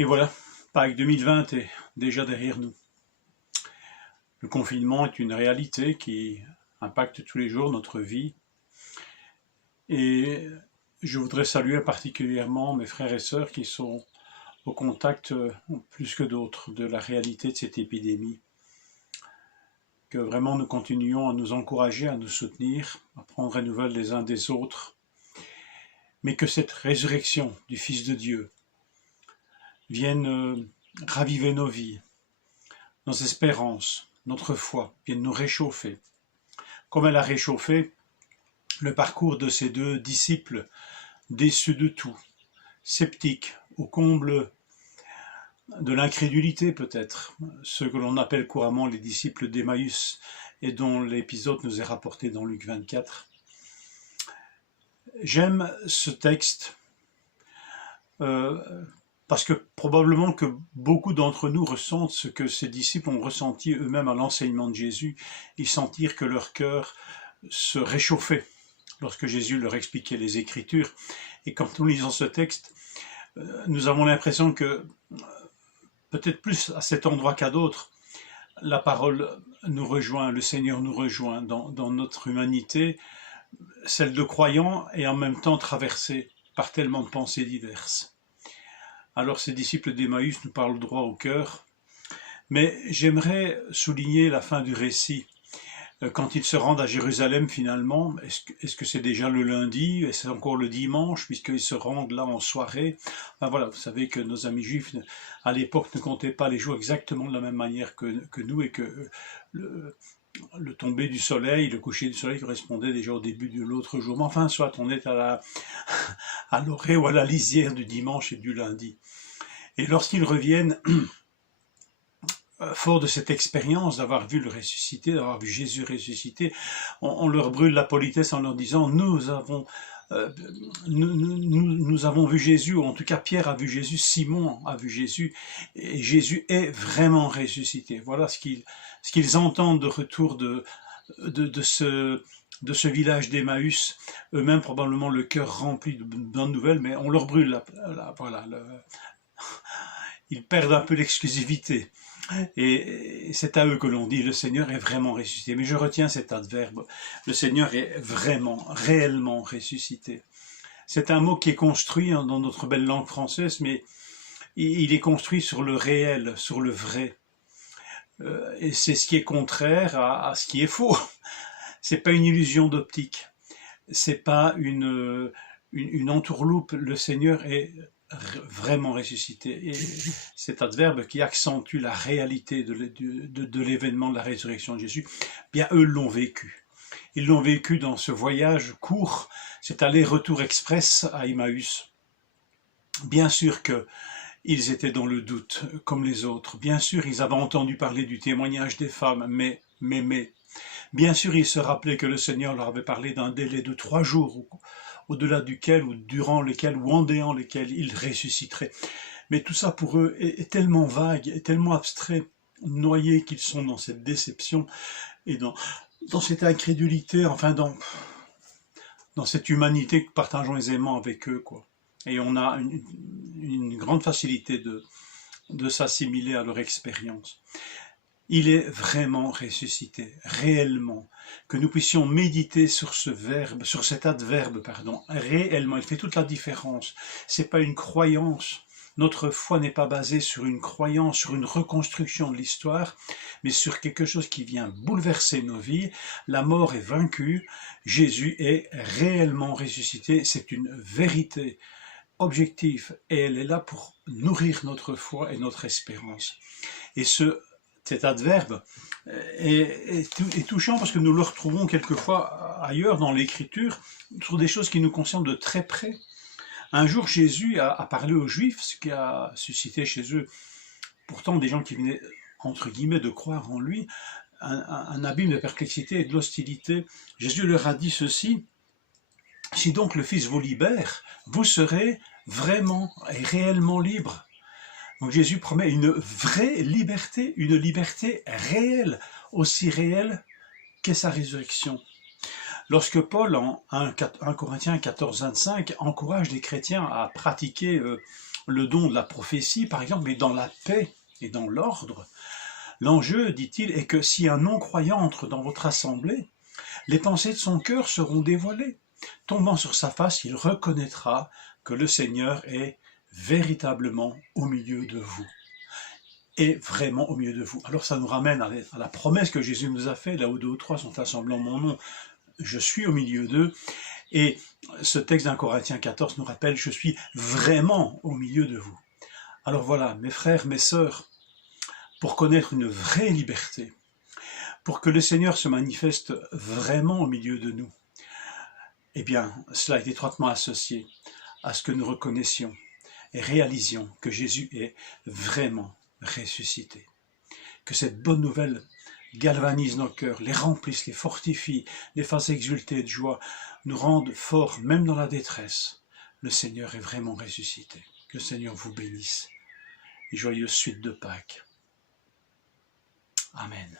Et voilà, Pâques 2020 est déjà derrière nous. Le confinement est une réalité qui impacte tous les jours notre vie. Et je voudrais saluer particulièrement mes frères et sœurs qui sont au contact, plus que d'autres, de la réalité de cette épidémie. Que vraiment nous continuions à nous encourager, à nous soutenir, à prendre des nouvelles les uns des autres. Mais que cette résurrection du Fils de Dieu vienne raviver nos vies, nos espérances, notre foi, vienne nous réchauffer. Comme elle a réchauffé le parcours de ces deux disciples déçus de tout, sceptiques, au comble de l'incrédulité peut-être, ceux que l'on appelle couramment les disciples d'Emmaüs et dont l'épisode nous est rapporté dans Luc 24. J'aime ce texte parce que probablement que beaucoup d'entre nous ressentent ce que ces disciples ont ressenti eux-mêmes à l'enseignement de Jésus. Ils sentirent que leur cœur se réchauffait lorsque Jésus leur expliquait les Écritures. Et quand nous lisons ce texte, nous avons l'impression que, peut-être plus à cet endroit qu'à d'autres, la parole nous rejoint, le Seigneur nous rejoint dans notre humanité, celle de croyants et en même temps traversée par tellement de pensées diverses. Alors ces disciples d'Emmaüs nous parlent droit au cœur, mais j'aimerais souligner la fin du récit. Quand ils se rendent à Jérusalem finalement, est-ce que c'est déjà le lundi, est-ce que c'est encore le dimanche, puisqu'ils se rendent là en soirée? Ben voilà, vous savez que nos amis juifs à l'époque ne comptaient pas les jours exactement de la même manière que nous, et que le tomber du soleil, le coucher du soleil correspondait déjà au début de l'autre jour. Mais enfin, soit on est à l'orée ou à la lisière du dimanche et du lundi. Et lorsqu'ils reviennent, fort de cette expérience d'avoir vu le ressuscité, d'avoir vu Jésus ressuscité, on leur brûle la politesse en leur disant « nous avons vu Jésus », ou en tout cas Pierre a vu Jésus, Simon a vu Jésus, et Jésus est vraiment ressuscité. Voilà ce qu'ils entendent de retour de ce village d'Emmaüs, eux-mêmes probablement le cœur rempli de bonnes nouvelles, mais on leur brûle ils perdent un peu l'exclusivité. Et c'est à eux que l'on dit, le Seigneur est vraiment ressuscité. Mais je retiens cet adverbe, le Seigneur est vraiment, réellement ressuscité. C'est un mot qui est construit dans notre belle langue française, mais il est construit sur le réel, sur le vrai. Et c'est ce qui est contraire à ce qui est faux. C'est pas une illusion d'optique, c'est pas une entourloupe. Le Seigneur est vraiment ressuscité. Et cet adverbe qui accentue la réalité de l'événement de la résurrection de Jésus, bien eux l'ont vécu. Ils l'ont vécu dans ce voyage court, cet aller-retour express à Emmaüs. Bien sûr qu'ils étaient dans le doute, comme les autres. Bien sûr, ils avaient entendu parler du témoignage des femmes, mais. Bien sûr, ils se rappelaient que le Seigneur leur avait parlé d'un délai de 3 jours, au-delà duquel, ou durant lequel, ou en déant lequel ils ressusciteraient. Mais tout ça pour eux est tellement vague, est tellement abstrait, noyés qu'ils sont dans cette déception et dans cette incrédulité, enfin dans cette humanité que partageons aisément avec eux, quoi. Et on a une grande facilité de s'assimiler à leur expérience. Il est vraiment ressuscité, réellement, que nous puissions méditer sur ce verbe, sur cet adverbe, réellement. Il fait toute la différence. C'est pas une croyance. Notre foi n'est pas basée sur une croyance, sur une reconstruction de l'histoire, mais sur quelque chose qui vient bouleverser nos vies. La mort est vaincue. Jésus est réellement ressuscité. C'est une vérité objective et elle est là pour nourrir notre foi et notre espérance. Et cet adverbe est touchant parce que nous le retrouvons quelquefois ailleurs dans l'Écriture, sur des choses qui nous concernent de très près. Un jour, Jésus a parlé aux Juifs, ce qui a suscité chez eux pourtant des gens qui venaient, entre guillemets, de croire en lui, un abîme de perplexité et de l'hostilité. Jésus leur a dit ceci: « Si donc le Fils vous libère, vous serez vraiment et réellement libre. » Donc Jésus promet une vraie liberté, une liberté réelle, aussi réelle qu'est sa résurrection. Lorsque Paul, en 1 Corinthiens 14, 25, encourage les chrétiens à pratiquer le don de la prophétie, par exemple, mais dans la paix et dans l'ordre, l'enjeu, dit-il, est que si un non-croyant entre dans votre assemblée, les pensées de son cœur seront dévoilées. Tombant sur sa face, il reconnaîtra que le Seigneur est véritablement au milieu de vous. Est vraiment au milieu de vous. Alors ça nous ramène à la promesse que Jésus nous a faite, là où 2 ou 3 sont assemblés en mon nom, je suis au milieu d'eux. Et ce texte d'un Corinthiens 14 nous rappelle, je suis vraiment au milieu de vous. Alors voilà, mes frères, mes sœurs, pour connaître une vraie liberté, pour que le Seigneur se manifeste vraiment au milieu de nous, eh bien, cela est étroitement associé à ce que nous reconnaissions et réalisions que Jésus est vraiment ressuscité. Que cette bonne nouvelle galvanise nos cœurs, les remplisse, les fortifie, les fasse exulter de joie, nous rende forts même dans la détresse. Le Seigneur est vraiment ressuscité. Que le Seigneur vous bénisse. Et joyeuse suite de Pâques. Amen.